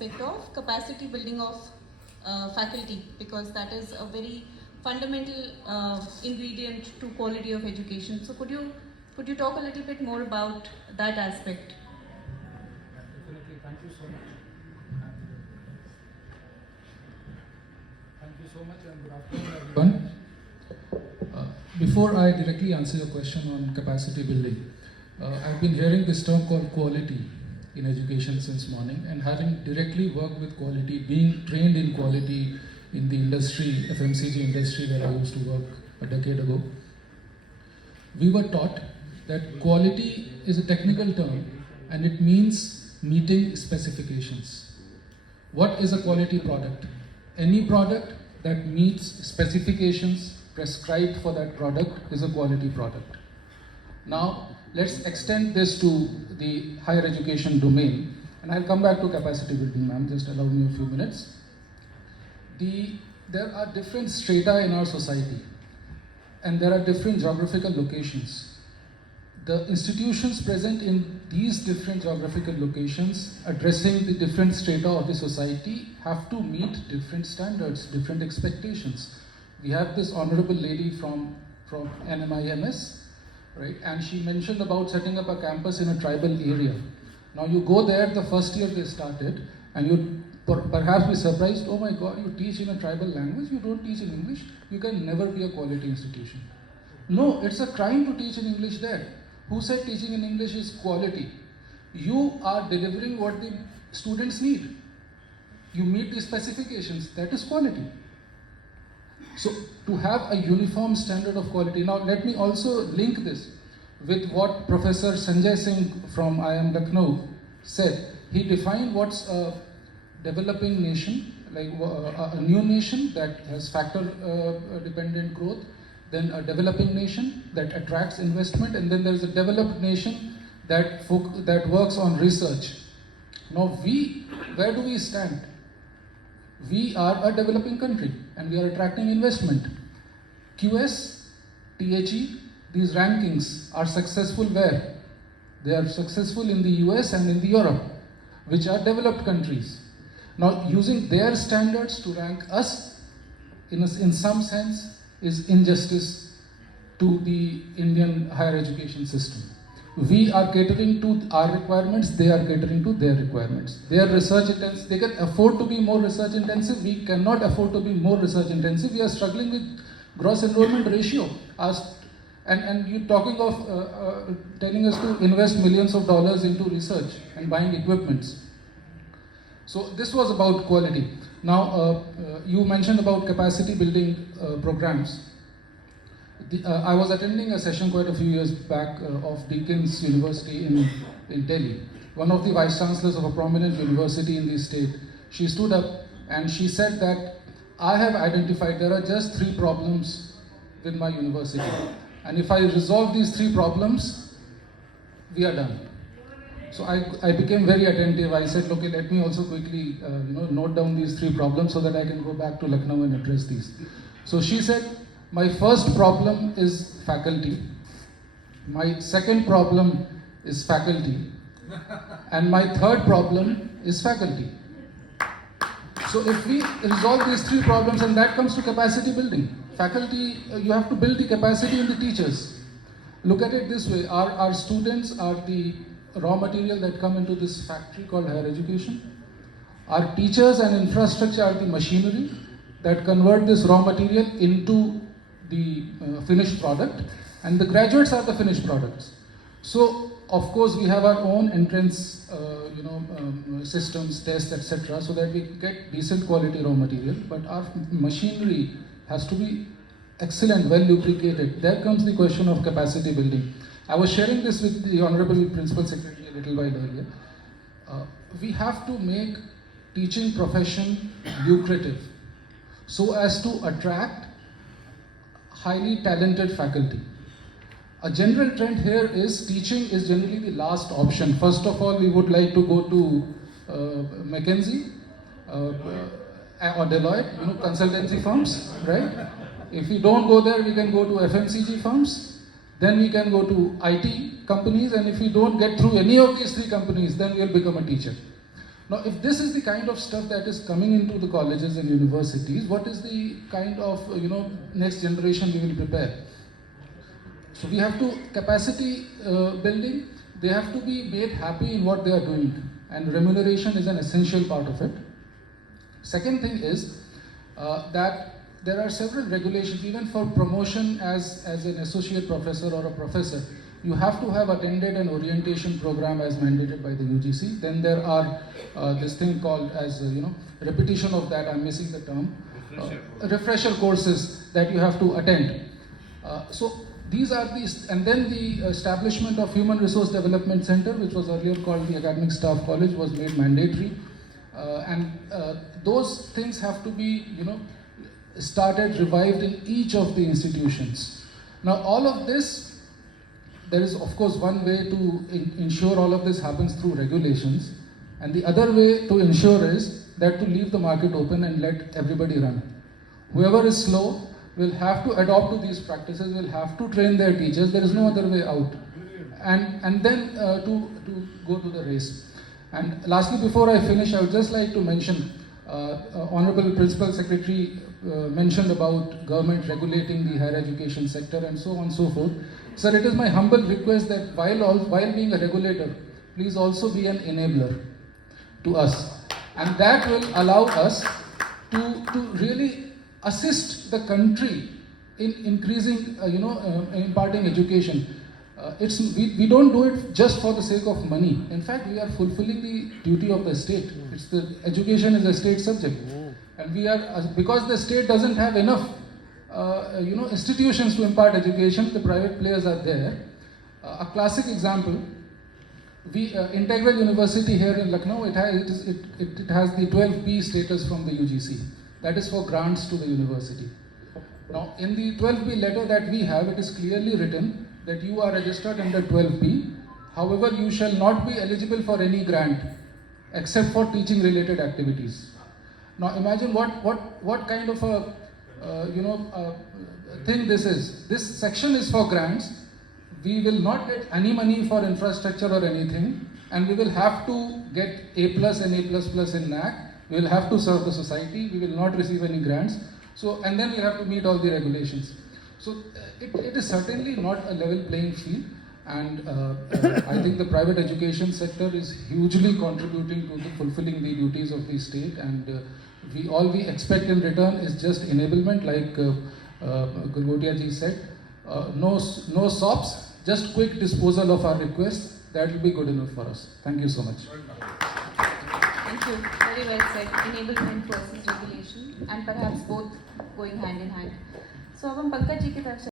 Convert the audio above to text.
aspect of capacity building of faculty, because that is a very fundamental ingredient to quality of education. So could you talk a little bit more about that aspect? Definitely, thank you so much. Thank you so much and good afternoon everyone. Before I directly answer your question on capacity building, I've been hearing this term called quality in education since morning, and having directly worked with quality, being trained in quality in the industry, FMCG industry where I used to work a decade ago, we were taught that quality is a technical term and it means meeting specifications. What is a quality product? Any product that meets specifications prescribed for that product is a quality product. Now, let's extend this to the higher education domain, and I'll come back to capacity building, ma'am, just allow me a few minutes. There are different strata in our society, and there are different geographical locations. The institutions present in these different geographical locations addressing the different strata of the society have to meet different standards, different expectations. We have this honorable lady from NMIMS, right? And she mentioned about setting up a campus in a tribal area. Now you go there the first year they started, and you perhaps be surprised, oh my God, you teach in a tribal language, you don't teach in English, you can never be a quality institution. No, it's a crime to teach in English there. Who said teaching in English is quality? You are delivering what the students need. You meet the specifications, that is quality. So to have a uniform standard of quality. Now let me also link this with what Professor Sanjay Singh from IIM Lucknow said. He defined what's a developing nation, like a new nation that has factor dependent growth, then a developing nation that attracts investment, and then there's a developed nation that works on research. Now where do we stand? We are a developing country and we are attracting investment. QS, THE, these rankings are successful where? They are successful in the US and in the Europe, which are developed countries. Now using their standards to rank us, in some sense, is injustice to the Indian higher education system. We are catering to our requirements, they are catering to their requirements. They are research intensive, they can afford to be more research intensive, we cannot afford to be more research intensive. We are struggling with gross enrollment ratio. And you talking of telling us to invest millions of dollars into research and buying equipments. So this was about quality. Now, you mentioned about capacity building programs. I was attending a session quite a few years back of Deakin's University in Delhi. One of the vice chancellors of a prominent university in the state, she stood up and she said that I have identified there are just 3 problems with my university. And if I resolve these 3 problems, we are done. So I became very attentive. I said, okay, let me also quickly note down these 3 problems so that I can go back to Lucknow and address these. So she said, my first problem is faculty. My second problem is faculty. And my third problem is faculty. So if we resolve these 3 problems, and that comes to capacity building. Faculty, you have to build the capacity in the teachers. Look at it this way, our students are the raw material that come into this factory called higher education. Our teachers and infrastructure are the machinery that convert this raw material into the finished product, and the graduates are the finished products. So of course we have our own entrance systems, tests, etc., so that we get decent quality raw material, but our machinery has to be excellent, well lubricated. There comes the question of capacity building. I was sharing this with the Honorable Principal Secretary a little while earlier. We have to make teaching profession lucrative so as to attract highly talented faculty. A general trend here is teaching is generally the last option. First of all, we would like to go to McKinsey or Deloitte, consultancy firms, right? If we don't go there, we can go to FMCG firms, then we can go to IT companies, and if we don't get through any of these 3 companies, then we'll become a teacher. Now, if this is the kind of stuff that is coming into the colleges and universities, what is the kind of next generation we will prepare? So we have to capacity building. They have to be made happy in what they are doing, and remuneration is an essential part of it. Second thing is that there are several regulations, even for promotion as an associate professor or a professor. You have to have attended an orientation program as mandated by the UGC. Then there are this thing called as repetition of that. I'm missing the term. Refresher courses that you have to attend. So these are these, and then the establishment of Human Resource Development Center, which was earlier called the Academic Staff College, was made mandatory. And those things have to be, started, revived in each of the institutions. Now, all of this, there is of course one way to ensure all of this happens through regulations, and the other way to ensure is that to leave the market open and let everybody run. Whoever is slow will have to adopt to these practices, will have to train their teachers. There is no other way out, and then to go to the race. And lastly, before I finish, I would just like to mention, Honorable Principal Secretary mentioned about government regulating the higher education sector and so on and so forth. Sir, it is my humble request that while being a regulator, please also be an enabler to us. And that will allow us to really assist the country in increasing, imparting education. We don't do it just for the sake of money. In fact, we are fulfilling the duty of the state. Education is a state subject. And we are, because the state doesn't have enough institutions to impart education, the private players are there. A classic example, Integral University here in Lucknow, it has the 12B status from the UGC. That is for grants to the university. Now, in the 12B letter that we have, it is clearly written that you are registered under 12B. However, you shall not be eligible for any grant except for teaching related activities. Now, imagine what kind of a thing this is. This section is for grants. We will not get any money for infrastructure or anything, and we will have to get A+ and A++ in NAC. We will have to serve the society. We will not receive any grants. So, and then we have to meet all the regulations. So, it is certainly not a level playing field, and I think the private education sector is hugely contributing to fulfilling the duties of the state, and all we expect in return is just enablement, like Gurgotia ji said. No SOPs, just quick disposal of our requests. That will be good enough for us. Thank you so much. Thank you. Very well said. Enablement versus regulation, and perhaps both going hand in hand. So, अब हम पंकज जी की तरफ